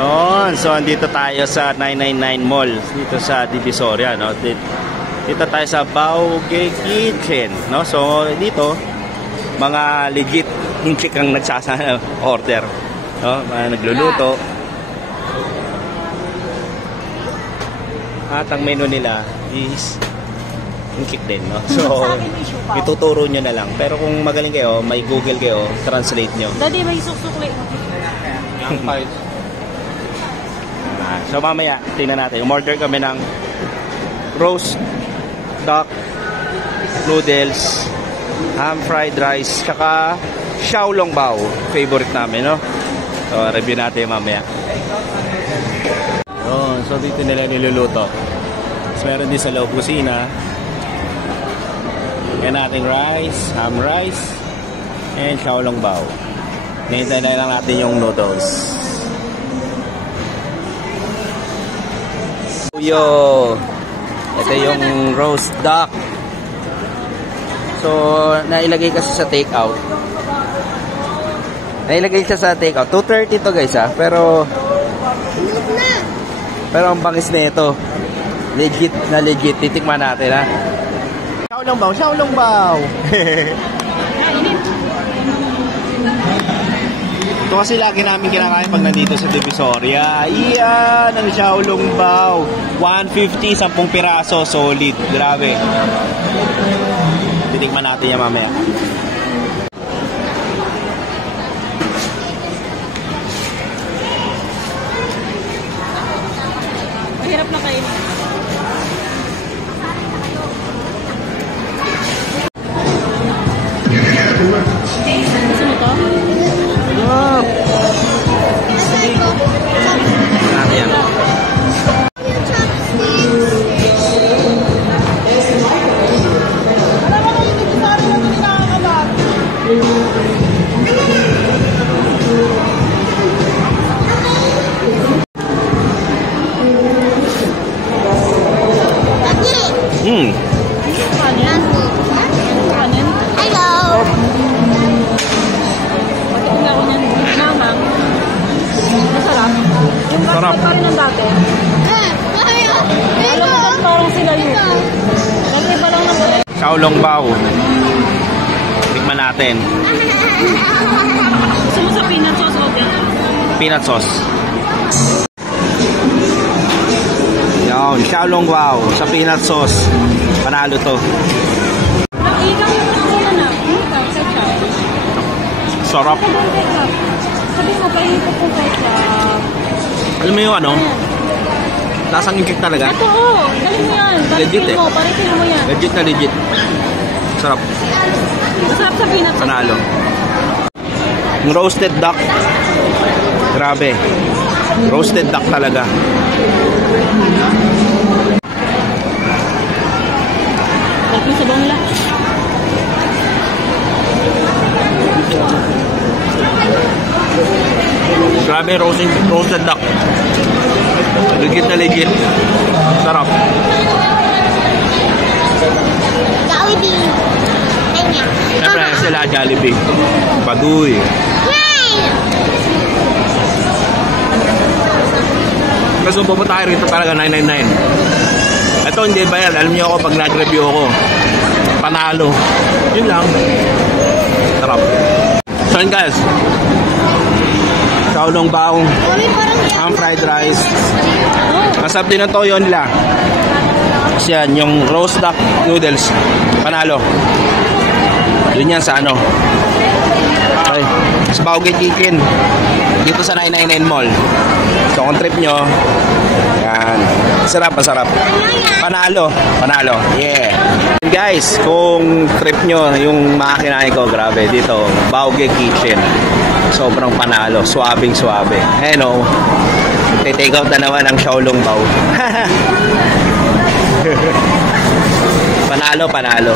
Yun. So, andito tayo sa 999 Mall. Dito sa Divisoria, no? Dito tayo sa Baoge Kitchen, no? So, dito, mga legit hindi kang order, no? Mga nagluluto. At ang menu nila is inkik din, no? So, ituturo nyo na lang. Pero kung magaling kayo, may Google kayo, translate nyo. Daddy, may suksukli. So, mamaya, tingnan natin. Umorder kami ng roast duck, noodles, ham fried rice, tsaka xiaolong bao. Favorite namin, no? So, review natin mamaya. So, dito nila niluluto. So, meron din sa loob kusina. Yan nating rice, ham rice, and xiaolong bao. Nihintay na lang natin yung noodles. Yo! Ito yung roast duck. So, nailagay kasi sa take-out. Nailagay siya sa take-out. 230 to guys ha. Pero ang bangis na ito. Legit na legit. Titikman natin ha. Xiaolong bao, xiaolong bao. Ito kasi lagi namin kinakain pag nandito sa Divisoria. Iyan ang xiaolong bao. 150, 10 piraso. Solid. Grabe. Titikman natin yan mamaya. Mahirap na kayo. Gusto mo to? Wow! Natin yan. Sarap. Pa rin ng dati. Alam mo ba parang sila yun? Lagay pa lang ng xiaolong bao. Tikman natin. Gusto mo sa peanut sauce o yan? Peanut sauce. Yan, xiaolong bao sa peanut sauce. Panalo to. Ikaw yung nakakala na. Sarap. Sabi mo, pahinipot po ketchup. Alam mo yung ano? Lasang inkik talaga. Ito, oo. Galing mo yan. Legit eh. Paritin mo yan. Legit na legit. Sarap. Masarap sa peanut. Panalo. Yung roasted duck. Grabe. Roasted duck talaga. Sarap yung sabang nila. Grabe, roasted duck. Legit na legit. Sarap. Jollibee. Siyempre sila Jollibee. Paduy. Kasi kung pupunta kayo rito talaga 999. Ito hindi ba yan? Alam niyo ako pag nag-review ako. Panalo. Yun lang. Sarap. So yun guys. Xiaolong bao, ham fried rice. Masarap din ang toyo nila. Kasi yan, yung roast duck noodles. Panalo. Yun yan sa ano. Okay. Sa Baoge Kitchen. Dito sa 999 Mall. So kung trip nyo, yan. Sarap, masarap. Panalo. Panalo. Yeah. Guys, kung trip nyo, yung makakinain ko, grabe. Dito, Baoge Kitchen. Sobrang panalo. Swabing swabe. Hello. Take out na naman ang xiaolong bao. Panalo, panalo.